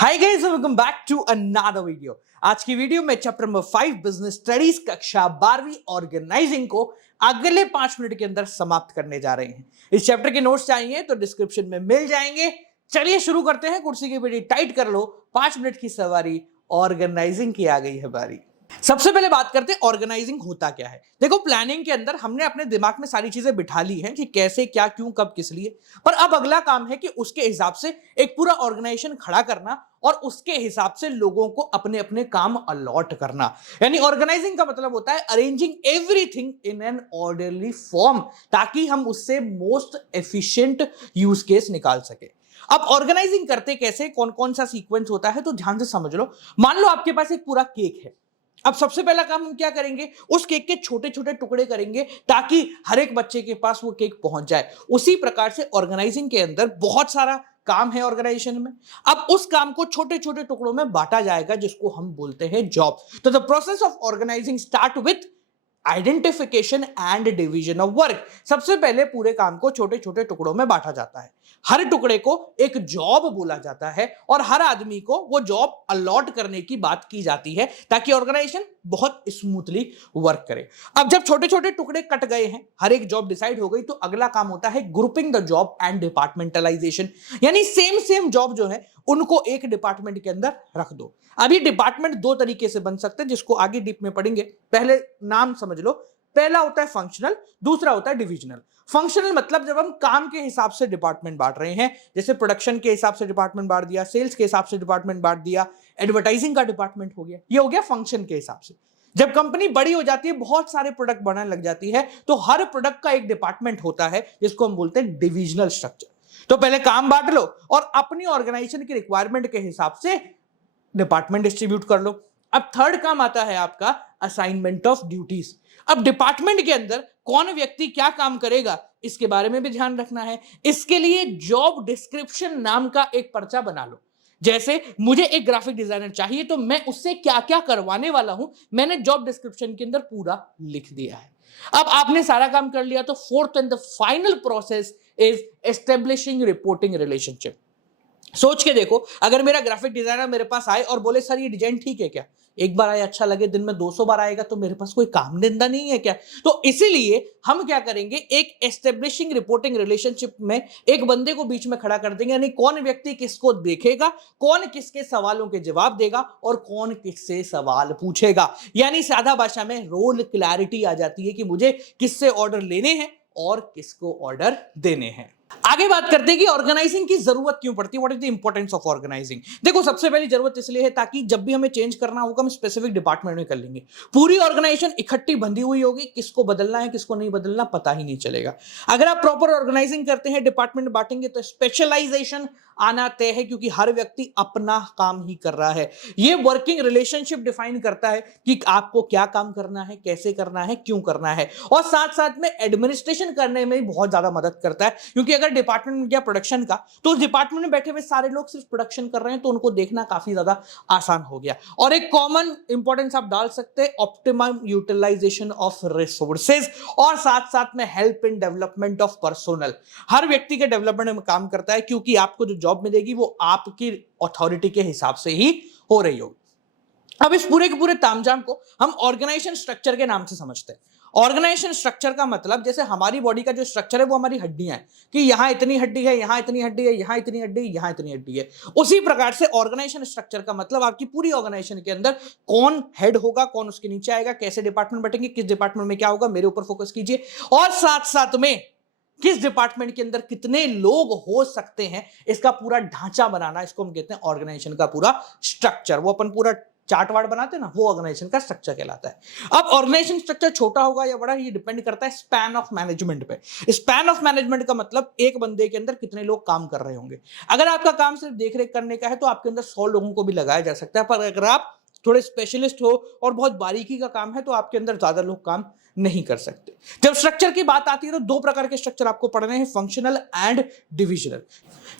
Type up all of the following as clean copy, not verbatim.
Hi guys, welcome back to another video. आज की video में चैप्टर नंबर 5 बिजनेस स्टडीज कक्षा 12वीं ऑर्गेनाइजिंग को अगले 5 मिनट के अंदर समाप्त करने जा रहे हैं। इस चैप्टर के नोट्स चाहिए तो डिस्क्रिप्शन में मिल जाएंगे। चलिए शुरू करते हैं। कुर्सी की बेटी टाइट कर लो, 5 मिनट की सवारी ऑर्गेनाइजिंग की आ गई है बारी। सबसे पहले बात करते हैं ऑर्गेनाइजिंग होता क्या है। देखो, प्लानिंग के अंदर हमने अपने दिमाग में सारी चीजें बिठा ली हैं कि कैसे, क्या, क्यों, कब, किस लिए। पर अब अगला काम है कि उसके हिसाब से एक पूरा ऑर्गेनाइजेशन खड़ा करना और उसके हिसाब से लोगों को अपने अपने काम अलॉट करना। यानी ऑर्गेनाइजिंग का मतलब होता है arranging everything in an orderly form, ताकि हम उससे मोस्ट एफिशिएंट यूज केस निकाल सके। अब ऑर्गेनाइजिंग करते कैसे, कौन कौन सा सीक्वेंस होता है, तो ध्यान से समझ लो। मान लो आपके पास एक पूरा केक है। अब सबसे पहला काम हम क्या करेंगे, उस केक के छोटे छोटे टुकड़े करेंगे ताकि हर एक बच्चे के पास वो केक पहुंच जाए। उसी प्रकार से ऑर्गेनाइजिंग के अंदर बहुत सारा काम है ऑर्गेनाइजेशन में। अब उस काम को छोटे छोटे टुकड़ों में बांटा जाएगा, जिसको हम बोलते हैं जॉब। तो the process of organizing start with identification and division of work. सबसे पहले पूरे काम को छोटे छोटे टुकड़ों में बांटा जाता है। हर टुकड़े को एक जॉब बोला जाता है और हर आदमी को वो जॉब अलॉट करने की बात की जाती है ताकि ऑर्गेनाइजेशन बहुत स्मूथली वर्क करे। अब जब छोटे छोटे टुकड़े कट गए हैं, हर एक जॉब डिसाइड हो गई, तो अगला काम होता है grouping the job and departmentalisation. यानी सेम सेम जॉब जो है उनको एक डिपार्टमेंट के अंदर रख दो। अब ये डिपार्टमेंट दो तरीके से बन सकते हैं, जिसको आगे डीप में पढ़ेंगे। पहले नाम समझ लो। पहला होता है फंक्शनल, दूसरा होता है डिविजनल। फंक्शनल मतलब जब हम काम के हिसाब से डिपार्टमेंट बांट रहे हैं, जैसे प्रोडक्शन के हिसाब से डिपार्टमेंट बांट दिया, सेल्स के हिसाब से डिपार्टमेंट बांट दिया, एडवर्टाइजिंग का डिपार्टमेंट हो गया, ये हो गया फंक्शन के हिसाब से। जब कंपनी बड़ी हो जाती है, बहुत सारे प्रोडक्ट बनने लग जाती है, तो हर प्रोडक्ट का एक डिपार्टमेंट होता है जिसको हम बोलते हैं डिविजनल स्ट्रक्चर। तो पहले काम बांट लो और अपनी ऑर्गेनाइजेशन की रिक्वायरमेंट के हिसाब से डिपार्टमेंट डिस्ट्रीब्यूट कर लो। अब थर्ड काम आता है आपका असाइनमेंट ऑफ ड्यूटीज। अब डिपार्टमेंट के अंदर कौन व्यक्ति क्या काम करेगा, इसके बारे में भी ध्यान रखना है। इसके लिए जॉब डिस्क्रिप्शन नाम का एक पर्चा बना लो। जैसे मुझे एक ग्राफिक डिजाइनर चाहिए, तो मैं उससे क्या क्या करवाने वाला हूं, मैंने जॉब डिस्क्रिप्शन के अंदर पूरा लिख दिया है। अब आपने सारा काम कर लिया, तो fourth and the final process is establishing reporting relationship. सोच के देखो, अगर मेरा ग्राफिक डिजाइनर मेरे पास आए और बोले सर ये डिजाइन ठीक है क्या, एक बार आए अच्छा लगे, दिन में 200 बार आएगा, तो मेरे पास कोई काम धंधा नहीं है क्या। तो इसीलिए हम क्या करेंगे, एक एस्टेब्लिशिंग रिपोर्टिंग रिलेशनशिप में एक बंदे को बीच में खड़ा कर देंगे। यानी कौन व्यक्ति किसको देखेगा, कौन किसके सवालों के जवाब देगा और कौन किससे सवाल पूछेगा। यानी सादा भाषा में रोल क्लैरिटी आ जाती है कि मुझे किससे ऑर्डर लेने हैं और किसको ऑर्डर देने हैं। आगे बात करते हैं कि ऑर्गेनाइजिंग की जरूरत क्यों पड़ती है, what is the importance of organizing. देखो, सबसे पहली जरूरत इसलिए है ताकि जब भी हमें चेंज करना होगा हम स्पेसिफिक डिपार्टमेंट में कर लेंगे। पूरी ऑर्गेनाइजेशन इकट्ठी बंधी हुई होगी, किसको बदलना है किसको नहीं बदलना पता ही नहीं चलेगा। अगर आप प्रॉपर ऑर्गेनाइजिंग करते हैं, डिपार्टमेंट बांटेंगे, तो स्पेशलाइजेशन आना तय है, क्योंकि हर व्यक्ति अपना काम ही कर रहा है। ये वर्किंग रिलेशनशिप डिफाइन करता है कि आपको क्या काम करना है, कैसे करना है, क्यों करना है, और साथ साथ में एडमिनिस्ट्रेशन करने में बहुत ज्यादा मदद करता है। क्योंकि अगर डिपार्टमेंट में गया प्रोडक्शन का, तो उस डिपार्टमेंट में बैठे हुए सारे लोग सिर्फ प्रोडक्शन कर रहे हैं, तो उनको देखना काफी ज्यादा आसान हो गया। और एक कॉमन इंपॉर्टेंस आप डाल सकते हैं, ऑप्टिमम यूटिलाइजेशन ऑफ रिसोर्सेज, और साथ साथ में help in development of personal. हर व्यक्ति के डेवलपमेंट में काम करता है, क्योंकि आपको जो जॉब मिलेगी वो आपकी अथॉरिटी के हिसाब से ही हो रही होगी। अब इस पूरे के पूरे तामझाम को हम ऑर्गेनाइजेशन स्ट्रक्चर के नाम से समझते हैं। ऑर्गेनाइजेशन स्ट्रक्चर का मतलब, जैसे हमारी बॉडी का जो स्ट्रक्चर है वो हमारी हड्डियां हैं, कि यहां इतनी हड्डी है, यहां इतनी हड्डी है, यहां इतनी हड्डी, यहां इतनी हड्डी है। उसी प्रकार से ऑर्गेनाइजेशन स्ट्रक्चर का मतलब आपकी पूरी ऑर्गेनाइजेशन के अंदर कौन हेड होगा, कौन उसके नीचे आएगा, कैसे डिपार्टमेंट बटेंगे, किस डिपार्टमेंट में क्या होगा, मेरे ऊपर फोकस कीजिए। और साथ साथ में किस डिपार्टमेंट के अंदर कितने लोग हो सकते हैं, इसका पूरा ढांचा बनाना, इसको हम कहते हैं ऑर्गेनाइजेशन का पूरा स्ट्रक्चर। वो अपन पूरा चार्ट वार्ट बनाते हैं ना, वो ऑर्गेनाइजेशन का स्ट्रक्चर कहलाता है। अब ऑर्गेनाइजेशन स्ट्रक्चर छोटा होगा या बड़ा, ये डिपेंड करता है स्पैन ऑफ मैनेजमेंट पे। स्पैन ऑफ मैनेजमेंट का मतलब एक बंदे के अंदर कितने लोग काम कर रहे होंगे। अगर आपका काम सिर्फ देखरेख करने का है, तो आपके अंदर 100 लोगों को भी लगाया जा सकता है। पर अगर आप थोड़े स्पेशलिस्ट हो और बहुत बारीकी का काम है, तो आपके अंदर ज्यादा लोग काम नहीं कर सकते। जब स्ट्रक्चर की बात आती है तो दो प्रकार के स्ट्रक्चर आपको पढ़ने हैं, फंक्शनल एंड डिविजनल।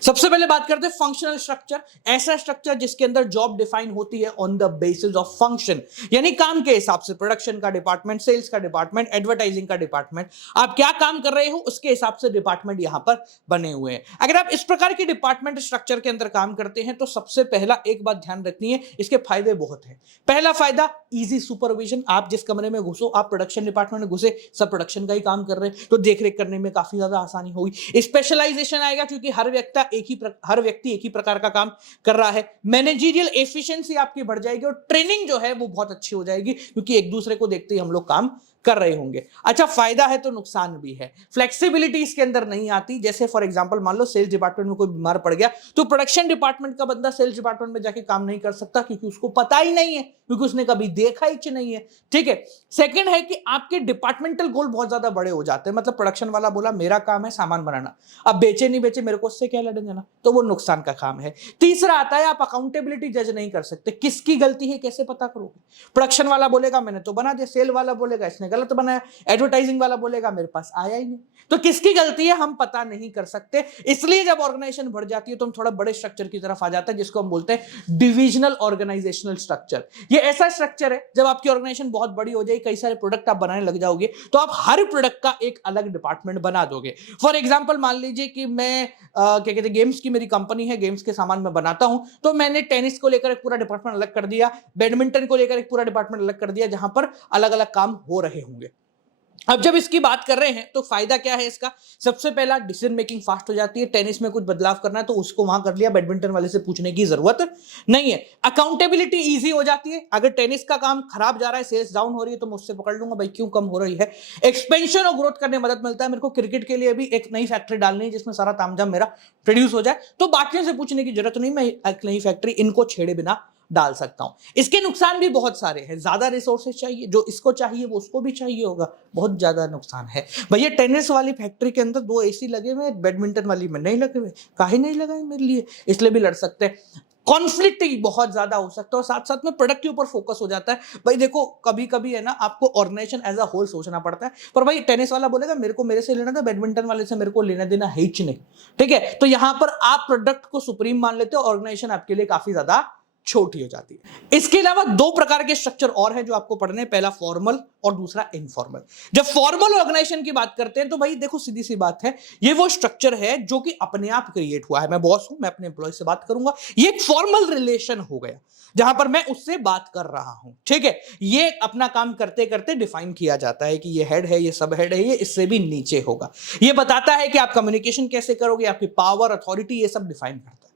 सबसे पहले बात करते हैं फंक्शनल स्ट्रक्चर, ऐसा स्ट्रक्चर जिसके अंदर जॉब डिफाइन होती है on the basis of function, यानी काम के हिसाब से। प्रोडक्शन का डिपार्टमेंट, सेल्स का डिपार्टमेंट, एडवर्टाइजिंग का डिपार्टमेंट, आप क्या काम कर रहे हो उसके हिसाब से डिपार्टमेंट यहां पर बने हुए हैं। अगर आप इस प्रकार की डिपार्टमेंट स्ट्रक्चर के अंदर काम करते हैं तो सबसे पहला एक बात ध्यान रखनी है, इसके फायदे बहुत हैं। पहला फायदा इजी सुपरविजन, आप जिस कमरे में घुसो, आप प्रोडक्शन डिपार्टमेंट में घुसे, सब प्रोडक्शन का ही काम कर रहे हैं तो देखरेख करने में काफी ज्यादा आसानी होगी। स्पेशलाइजेशन आएगा क्योंकि हर व्यक्ति एक ही प्रकार का काम कर रहा है। मैनेजरियल एफिशिएंसी आपकी बढ़ जाएगी और ट्रेनिंग जो है वो बहुत अच्छी हो जाएगी क्योंकि एक दूसरे को देखते ही हम लोग काम कर रहे होंगे। अच्छा, फायदा है तो नुकसान भी है। फ्लेक्सिबिलिटी इसके अंदर नहीं आती। जैसे फॉर एग्जांपल मान लो सेल्स डिपार्टमेंट में कोई बीमार पड़ गया तो प्रोडक्शन डिपार्टमेंट का बंदा सेल्स डिपार्टमेंट में जाके काम नहीं कर सकता क्योंकि उसको पता ही नहीं है, क्योंकि उसने कभी देखा ही नहीं है। ठीक है। सेकंड है कि आपके डिपार्टमेंटल गोल बहुत ज्यादा बड़े हो जाते हैं। मतलब प्रोडक्शन वाला बोला मेरा काम है सामान बनाना, अब बेचे नहीं बेचे मेरे को उससे क्या लेना देना, तो वो नुकसान का काम है। तीसरा आता है आप अकाउंटेबिलिटी जज नहीं कर सकते, किसकी गलती है कैसे पता करोगे। प्रोडक्शन वाला बोलेगा मैंने तो बना दिया, सेल वाला बोलेगा इसने गलत बनाया, एडवर्टाइजिंग वाला बोलेगा मेरे पास आया ही नहीं, तो किसकी गलती है हम पता नहीं कर सकते। इसलिए जब ऑर्गेनाइजेशन बढ़ जाती है तो हम थोड़ा बड़े स्ट्रक्चर की तरफ आ जाते हैं जिसको हम बोलते हैं डिविजनल ऑर्गेनाइजेशनल स्ट्रक्चर। ये ऐसा स्ट्रक्चर है जब आपकी ऑर्गेनाइजेशन बहुत बड़ी हो जाएगी, कई सारे प्रोडक्ट आप बनाने लग जाओगे तो आप हर प्रोडक्ट का एक अलग डिपार्टमेंट बना दोगे। फॉर एग्जांपल मान लीजिए कि मैं क्या कहते हैं गेम्स की मेरी कंपनी है, गेम्स के सामान मैं बनाता हूं, तो मैंने टेनिस को लेकर एक पूरा डिपार्टमेंट अलग कर दिया, बैडमिंटन को लेकर एक पूरा डिपार्टमेंट अलग कर दिया जहां पर अलग अलग काम हो रहे होंगे। अब जब इसकी बात कर रहे हैं तो फायदा क्या है इसका। सबसे पहला डिसीजन मेकिंग फास्ट हो जाती है, टेनिस में कुछ बदलाव करना है तो उसको वहां कर लिया, बैडमिंटन वाले से पूछने की जरूरत नहीं है। अकाउंटेबिलिटी इजी हो जाती है, अगर टेनिस का काम खराब जा रहा है, सेल्स डाउन हो रही है तो मैं उससे पकड़ लूंगा भाई क्यों कम हो रही है। एक्सपेंशन और ग्रोथ करने में मदद मिलता है। मेरे को क्रिकेट के लिए भी एक नई फैक्ट्री डालनी है जिसमें सारा तामझाम मेरा प्रोड्यूस हो जाए, तो बाकियों से पूछने की जरूरत नहीं, मैं एक नई फैक्ट्री इनको छेड़े बिना डाल सकता हूं। इसके नुकसान भी बहुत सारे हैं, ज्यादा रिसोर्सेज चाहिए, जो इसको चाहिए वो उसको भी चाहिए होगा, बहुत ज्यादा नुकसान है। भैया टेनिस वाली फैक्ट्री के अंदर 2 एसी लगे हुए, बैडमिंटन वाली में नहीं लगे हुए, काहे नहीं लगाए मेरे लिए, इसलिए भी लड़ सकते हैं। कॉन्फ्लिक्ट ही बहुत ज्यादा हो सकता है और साथ साथ में प्रोडक्ट के ऊपर फोकस हो जाता है। भाई देखो कभी कभी है ना आपको ऑर्गेनाइजेशन एज अ होल सोचना पड़ता है, पर भाई टेनिस वाला बोलेगा मेरे को मेरे से लेना था, बैडमिंटन वाले से मेरे को लेना देना है ही नहीं। ठीक है, तो यहां पर आप प्रोडक्ट को सुप्रीम मान लेते हो, ऑर्गेनाइजेशन आपके लिए काफी ज्यादा छोटी हो जाती है। इसके अलावा 2 प्रकार के स्ट्रक्चर और हैं जो आपको पढ़ने हैं, पहला फॉर्मल और दूसरा इनफॉर्मल। जब फॉर्मल ऑर्गेनाइजेशन की बात करते हैं तो भाई देखो सीधी सी बात है, ये वो स्ट्रक्चर है जो कि अपने आप क्रिएट हुआ है। मैं बॉस हूं, मैं अपने एम्प्लॉय से बात करूंगा, ये एक फॉर्मल रिलेशन हो गया जहां पर मैं उससे बात कर रहा हूं। ठीक है, ये अपना काम करते करते डिफाइन किया जाता है कि ये हेड है, ये सब हेड है, ये इससे भी नीचे होगा। ये बताता है कि आप कम्युनिकेशन कैसे करोगे, आपकी पावर अथॉरिटी, ये सब डिफाइन करता है।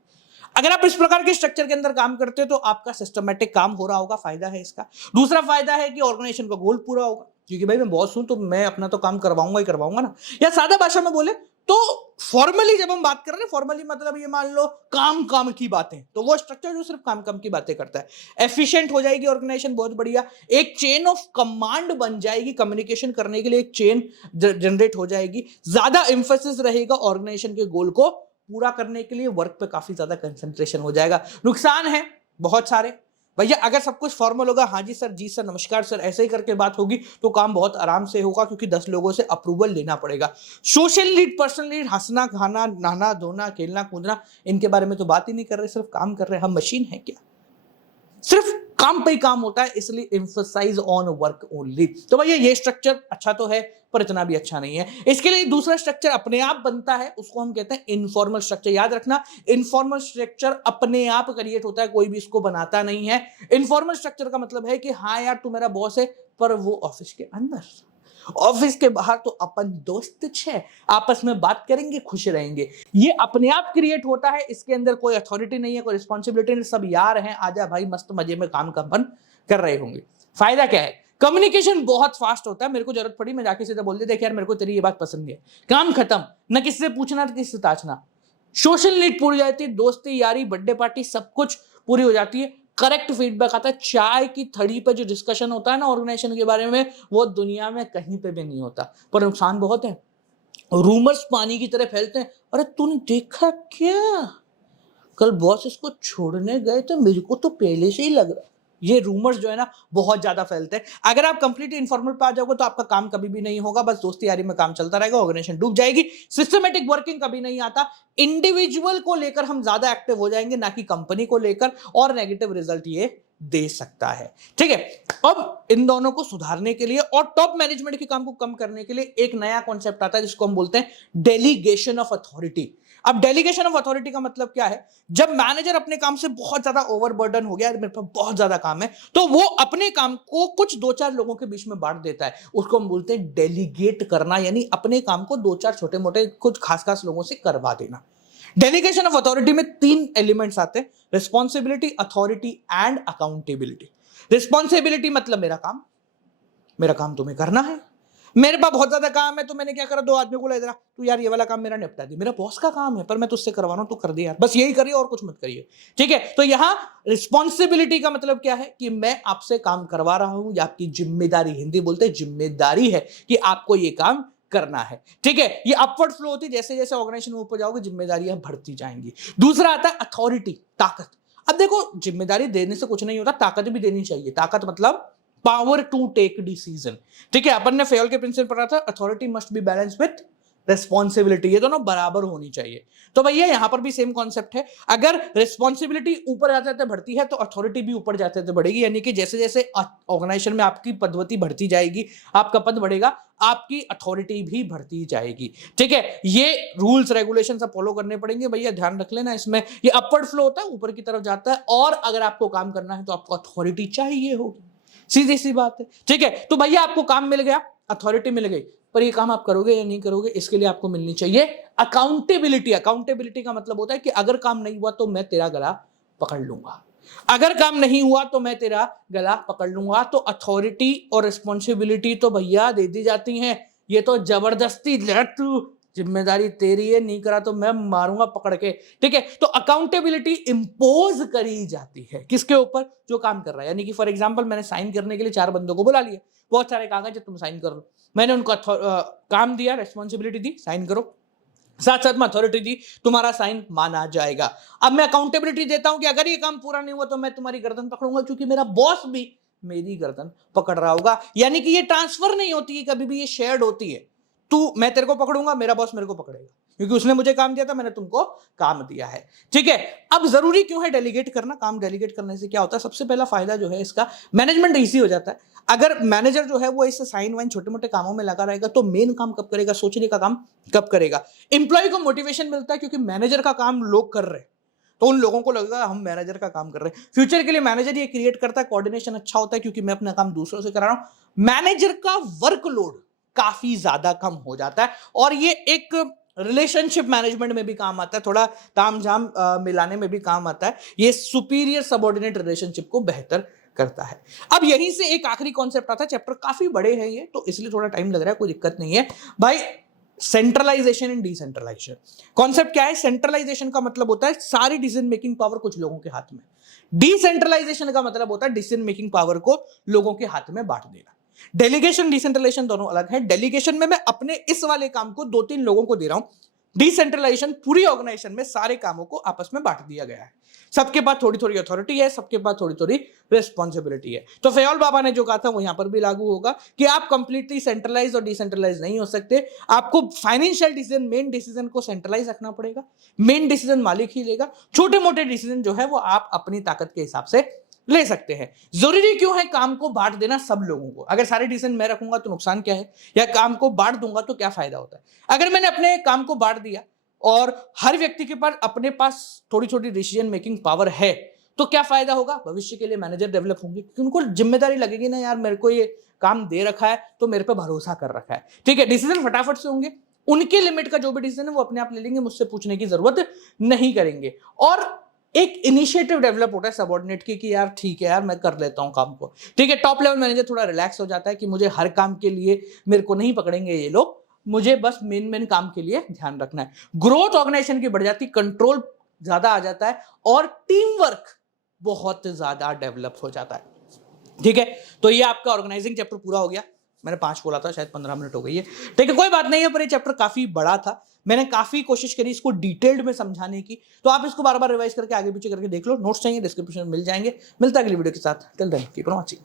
अगर आप इस प्रकार के स्ट्रक्चर के अंदर काम करते हो तो आपका सिस्टमैटिक काम हो रहा होगा, फायदा है इसका। दूसरा फायदा है कि ऑर्गेनाइजेशन का गोल पूरा होगा, क्योंकि भाई मैं बॉस हूं तो मैं अपना तो काम करवाऊंगा ही करवाऊंगा ना। या सादा भाषा में बोले तो फॉर्मली जब हम बात कर रहे हैं, फॉर्मली मतलब ये मान लो काम काम की बातें, तो वो स्ट्रक्चर जो सिर्फ काम काम की बातें करता है। एफिशिएंट हो जाएगी ऑर्गेनाइजेशन, बहुत बढ़िया। एक चेन ऑफ कमांड बन जाएगी, कम्युनिकेशन करने के लिए एक चेन जनरेट हो जाएगी। ज्यादा एम्फेसिस रहेगा ऑर्गेनाइजेशन के गोल को पूरा करने के लिए, वर्क पे काफी ज्यादा कंसंट्रेशन हो जाएगा। नुकसान है बहुत सारे भैया, अगर सब कुछ फॉर्मल होगा, हाँ जी सर, जी सर, नमस्कार सर, ऐसे ही करके बात होगी तो काम बहुत आराम से होगा क्योंकि 10 लोगों से अप्रूवल लेना पड़ेगा। सोशल लीड, पर्सनल लीड, हंसना खाना नहाना धोना खेलना कूदना, इनके बारे में तो बात ही नहीं कर रहे, सिर्फ काम कर रहे हैं। हम मशीन है क्या? सिर्फ काम पे ही काम होता है, इसलिए एम्फसाइज ऑन वर्क ओनली। तो भैया ये स्ट्रक्चर अच्छा तो है पर इतना भी अच्छा नहीं है। इसके लिए दूसरा स्ट्रक्चर अपने आप बनता है, उसको हम कहते हैं इनफॉर्मल स्ट्रक्चर। याद रखना, इनफॉर्मल स्ट्रक्चर अपने आप क्रिएट होता है, कोई भी इसको बनाता नहीं है। इनफॉर्मल स्ट्रक्चर का मतलब है कि हाँ यार तू मेरा बॉस है, पर वो ऑफिस के अंदर, ऑफिस के बाहर तो अपन दोस्त छे, आपस में बात करेंगे, खुश रहेंगे। ये अपने आप क्रिएट होता है, इसके अंदर कोई अथॉरिटी नहीं है, कोई रिस्पॉन्सिबिलिटी नहीं, सब यार हैं, आजा भाई मस्त मजे में काम अपन कर रहे होंगे। फायदा क्या है? कम्युनिकेशन बहुत फास्ट होता है। मेरे को जरूरत पड़ी मैं जाके सीधा बोल दे, देख यार मेरे को तेरी ये बात पसंद है, काम खत्म, न किसी से पूछना न किसी से ताछना। सोशल नीड पूरी जाती है, दोस्ती यारी बर्थडे पार्टी सब कुछ पूरी हो जाती है। करेक्ट फीडबैक आता है। चाय की थड़ी पे जो डिस्कशन होता है ना ऑर्गेनाइजेशन के बारे में, वो दुनिया में कहीं पे भी नहीं होता, पर नुकसान बहुत है। रूमर्स पानी की तरह फैलते हैं। अरे तूने देखा क्या, कल बॉस इसको छोड़ने गए तो मेरे को तो पहले से ही लग रहा। ये रूमर्स जो है ना बहुत ज्यादा फैलते हैं। अगर आप कंप्लीटली इनफॉर्मल पे आ जाओगे तो आपका काम कभी भी नहीं होगा, बस दोस्ती यारी में काम चलता रहेगा, ऑर्गेनाइजेशन डूब जाएगी, सिस्टमेटिक वर्किंग कभी नहीं आता। इंडिविजुअल को लेकर हम ज्यादा एक्टिव हो जाएंगे, ना कि कंपनी को लेकर, और नेगेटिव रिजल्ट ये दे सकता है। ठीक है, अब इन दोनों को सुधारने के लिए और टॉप मैनेजमेंट के काम को कम करने के लिए एक नया कॉन्सेप्ट आता है जिसको हम बोलते हैं डेलीगेशन ऑफ अथॉरिटी। अब डेलीगेशन ऑफ अथॉरिटी का मतलब क्या है? जब मैनेजर अपने काम से बहुत ज्यादा ओवरबर्डन हो गया, मेरे पास बहुत ज्यादा काम है, तो वो अपने काम को कुछ 2-4 लोगों के बीच में बांट देता है, उसको हम बोलते हैं डेलीगेट करना, यानी अपने काम को 2-4 छोटे मोटे कुछ खास खास लोगों से करवा देना। डेलीगेशन ऑफ अथॉरिटी में 3 एलिमेंट्स आते हैं, responsibility, authority and accountability. Responsibility मतलब मेरा काम तुम्हें करना है, मेरे पास बहुत ज्यादा काम है तो मैंने क्या करा, 2 आदमी को ले देना, तू यार ये वाला काम मेरा निपटा दे, मेरा बॉस का काम है पर मैं तुझसे करवा रहा हूं, तू कर दे यार, बस यही करिए और कुछ मत करिए। ठीक है, तो यहां रिस्पॉन्सिबिलिटी का मतलब क्या है कि मैं आपसे काम करवा रहा हूं, या आपकी जिम्मेदारी, हिंदी बोलते हैं जिम्मेदारी है कि आपको ये काम करना है। ठीक है, ये अपवर्ड फ्लो होती है, जैसे जैसे ऑर्गेनाइजेशन में ऊपर जाओगे जिम्मेदारियां बढ़ती जाएंगी। दूसरा आता है अथॉरिटी, ताकत। अब देखो, जिम्मेदारी देने से कुछ नहीं होता, ताकत भी देनी चाहिए। ताकत मतलब पावर टू टेक डिसीजन। ठीक है, अपन ने फेयल के प्रिंसिपल पढ़ा था, authority must be balance with responsibility, ये दोनों बराबर होनी चाहिए। तो भैया यहां पर भी सेम कॉन्सेप्ट है, अगर रिस्पॉन्सिबिलिटी ऊपर जाते जाते बढ़ती है तो अथॉरिटी भी ऊपर जाते जाते बढ़ेगी, यानी कि जैसे जैसे ऑर्गेनाइजेशन में आपकी पदवती बढ़ती जाएगी, आपका पद बढ़ेगा, आपकी अथॉरिटी भी बढ़ती जाएगी। ठीक है, ये रूल्स रेगुलेशन सब फॉलो करने पड़ेंगे भैया, ध्यान रख लेना इसमें। ये अपवर्ड फ्लो होता है, ऊपर की तरफ जाता है, और अगर आपको काम करना है तो आपको अथॉरिटी चाहिए होगी, सीधी सी बात है। ठीक है, तो भैया आपको काम मिल गया, अथॉरिटी मिल गई, पर ये काम आप करोगे या नहीं करोगे, इसके लिए आपको मिलनी चाहिए अकाउंटेबिलिटी। अकाउंटेबिलिटी का मतलब होता है कि अगर काम नहीं हुआ तो मैं तेरा गला पकड़ लूंगा, अगर काम नहीं हुआ तो मैं तेरा गला पकड़ लूंगा। तो अथॉरिटी और रिस्पॉन्सिबिलिटी तो भैया दे दी जाती हैं, ये तो जबरदस्ती, तू जिम्मेदारी तेरी है, नहीं करा तो मैं मारूंगा पकड़ के। ठीक है, तो अकाउंटेबिलिटी इंपोज करी जाती है किसके ऊपर? जो काम कर रहा है। यानी कि फॉर एग्जांपल मैंने साइन करने के लिए 4 बंदों को बुला लिया, बहुत सारे कागज है, तुम साइन कर लो, मैंने उनको काम दिया, रिस्पॉन्सिबिलिटी दी, साइन करो, साथ साथ में अथॉरिटी दी, तुम्हारा साइन माना जाएगा। अब मैं अकाउंटेबिलिटी देता हूं कि अगर ये काम पूरा नहीं हुआ तो मैं तुम्हारी गर्दन पकड़ूंगा, क्योंकि मेरा बॉस भी मेरी गर्दन पकड़ रहा होगा। यानी कि ये ट्रांसफर नहीं होती है कभी भी, ये शेयर्ड होती है। मैं तेरे को पकड़ूंगा, मेरा बॉस मेरे को पकड़ेगा, क्योंकि उसने मुझे काम दिया था, मैंने तुमको काम दिया है। ठीक है, अब जरूरी क्यों है डेलीगेट करना? काम डेलीगेट करने से क्या होता है? सबसे पहला फायदा जो है इसका, मैनेजमेंट इजी हो जाता है। अगर मैनेजर जो है वो इससे साइन वाइन छोटे मोटे कामों में लगा रहेगा तो मेन काम कब करेगा, सोचने का काम कब करेगा? इंप्लॉय को मोटिवेशन मिलता है, क्योंकि मैनेजर का काम लोग कर रहे हैं तो उन लोगों को लगेगा हम मैनेजर का काम कर रहे हैं। फ्यूचर के लिए मैनेजर ये क्रिएट करता है, कोऑर्डिनेशन अच्छा होता है, क्योंकि मैं अपना काम दूसरों से करा रहा हूं। मैनेजर का वर्कलोड काफी ज्यादा कम हो जाता है, और ये एक रिलेशनशिप मैनेजमेंट में भी काम आता है, थोड़ा ताम झाम मिलाने में भी काम आता है। ये सुपीरियर सबऑर्डिनेट रिलेशनशिप को बेहतर करता है। अब यहीं से एक आखिरी कॉन्सेप्ट आता है, चैप्टर काफी बड़े हैं ये, तो इसलिए थोड़ा टाइम लग रहा है, कोई दिक्कत नहीं है भाई। Centralization and decentralization. कॉन्सेप्ट क्या है? सेंट्रलाइजेशन का मतलब होता है सारी डिसीजन मेकिंग पावर कुछ लोगों के हाथ में, डिसेंट्रलाइजेशन का मतलब होता है डिसीजन मेकिंग पावर को लोगों के हाथ में बांट देना। डेलीगेशन डिसेंट्रलाइजेशन दोनों अलग है। डेलीगेशन में मैं अपने इस वाले काम को 2-3 लोगों को दे रहा हूं, डिसेंट्रलाइजेशन पूरी ऑर्गेनाइजेशन में सारे कामों को आपस में बांट दिया गया है, सबके पास थोड़ी थोड़ी अथॉरिटी है, सबके पास थोड़ी थोड़ी रिस्पॉन्सिबिलिटी है। तो फयोल बाबा ने जो कहा था वो यहां पर भी लागू होगा कि आप कंप्लीटली सेंट्रलाइज और डिसेंट्रलाइज नहीं हो सकते। आपको फाइनेंशियल डिसीजन, मेन डिसीजन को सेंट्रलाइज रखना पड़ेगा, मेन डिसीजन मालिक ही लेगा, छोटे मोटे डिसीजन जो है वो आप अपनी ताकत के हिसाब से ले सकते हैं। जरूरी क्यों है काम को बांट देना सब लोगों को? अगर सारे डिसीजन मैं रखूंगा तो नुकसान क्या है, या काम को बांट दूंगा तो क्या फायदा होता है? अगर मैंने अपने काम को बांट दिया और हर व्यक्ति के पास अपने पास थोड़ी छोटी डिसीजन मेकिंग पावर है, तो क्या फायदा होगा? भविष्य के लिए मैनेजर डेवलप होंगे, क्योंकि उनको जिम्मेदारी लगेगी ना, यार मेरे को ये काम दे रखा है तो मेरे पे भरोसा कर रखा है। ठीक है, डिसीजन फटाफट से होंगे, उनके लिमिट का जो भी डिसीजन है वो अपने आप ले लेंगे, मुझसे पूछने की जरूरत नहीं करेंगे। और एक इनिशिएटिव डेवलप होता है सबऑर्डिनेट की कि यार ठीक है यार मैं कर लेता हूं काम को। ठीक है, टॉप लेवल मैनेजर थोड़ा रिलैक्स हो जाता है कि मुझे हर काम के लिए मेरे को नहीं पकड़ेंगे ये लोग, मुझे बस मेन काम के लिए ध्यान रखना है। ग्रोथ ऑर्गेनाइजेशन की बढ़ जाती, कंट्रोल ज्यादा आ जाता है, और टीम वर्क बहुत ज्यादा डेवलप हो जाता है। ठीक है, तो ये आपका ऑर्गेनाइजिंग चैप्टर पूरा हो गया। मैंने 5 बोला था, शायद 15 मिनट हो गई है। ठीक है, कोई बात नहीं है, पर ये चैप्टर काफी बड़ा था। मैंने काफी कोशिश करी इसको डिटेल्ड में समझाने की, तो आप इसको बार बार रिवाइज करके आगे पीछे करके देख लो। नोट्स चाहिए डिस्क्रिप्शन में मिल जाएंगे। मिलता है अगली वीडियो के साथ। Till then keep on watching.